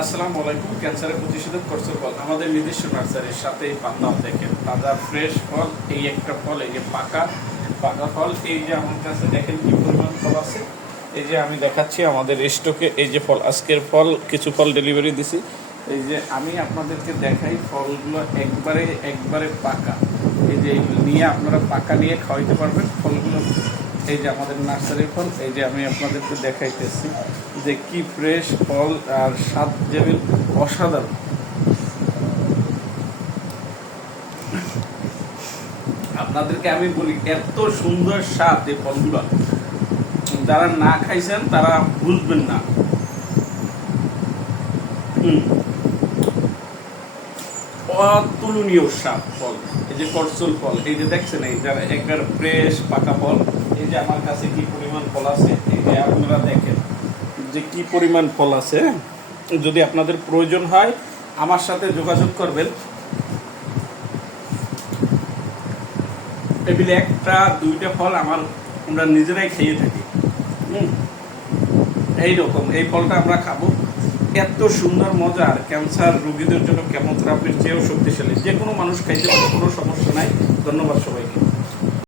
আসসালামু আলাইকুম। ক্যান্সারের প্রতিষেধক করছর ফল আমাদের নিজস্ব নার্সারির সাথে পান্না দেখেন তাজা ফ্রেশ ফল। এই একটা ফল, এই যে পাকা পাকা ফল, এই যে আমার কাছে দেখেন কি পরিমাণ ফল আছে। এই যে আমি দেখাচ্ছি আমাদের স্টকে এই যে ফল, আজকের ফল কিছু ফল ডেলিভারি দিছি। এই যে আমি আপনাদেরকে দেখাই ফলগুলো একবারে একবারে পাকা। এই যে এইগুলো নিয়ে আপনারা পাকা নিয়ে খাওয়াইতে পারবেন ফলগুলো। এই যে আমাদের নার্সারির ফল, এই যে আমি আপনাদেরকে দেখাইতেছি যে কি ফ্রেশ ফল আর স্বাদ যেমন অসাধারণ। আপনাদেরকে আমি বলি এত সুন্দর স্বাদ এই ফলগুলো, যারা না খাইছেন তারা বুঝবেন না। অতুলনীয় স্বাদ ফল। এই যে করসল ফল, এই যে দেখছেন, এই যারা একবার ফ্রেশ পাকা ফল। এই যে আমার কাছে কি পরিমাণ ফল আছে, এই যে আপনারা দেখেন যে কি পরিমাণ ফল আছে। যদি আপনাদের প্রয়োজন হয় আমার সাথে যোগাযোগ করবেন। টেবিলে একটা দুইটা ফল আমরা নিজেরাই খেয়ে থাকি। এইরকম এই ফলটা আমরা খাবো, এত সুন্দর মজার। ক্যান্সার রোগীদের জন্য কেমোথেরাপির চেয়েও শক্তিশালী, যে কোনো মানুষ খাইতে পারে, কোনো সমস্যা নাই। ধন্যবাদ সবাইকে।